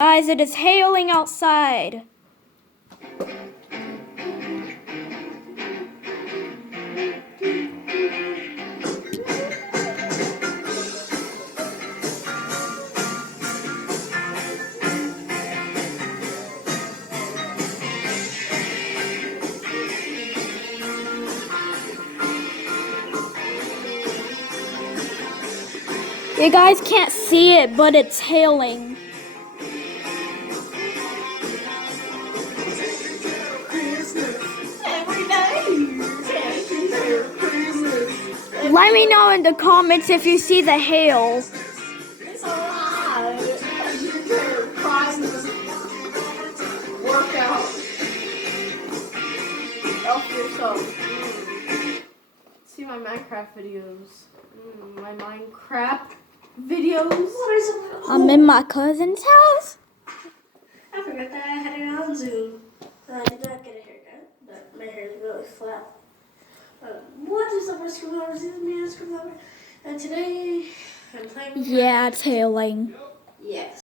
Guys, it is hailing outside. You guys can't see it, but it's hailing. Let me know in the comments if you see the hail. It's alright. Workout. Help yourself. See my Minecraft videos. My Minecraft videos. I'm in my cousin's house. I forgot that I had it on Zoom. I did not get a haircut, but my hair is really flat. What is the first screwdriver? Is it me a screwdriver? And today I'm playing. Yeah, it's hailing. Yes.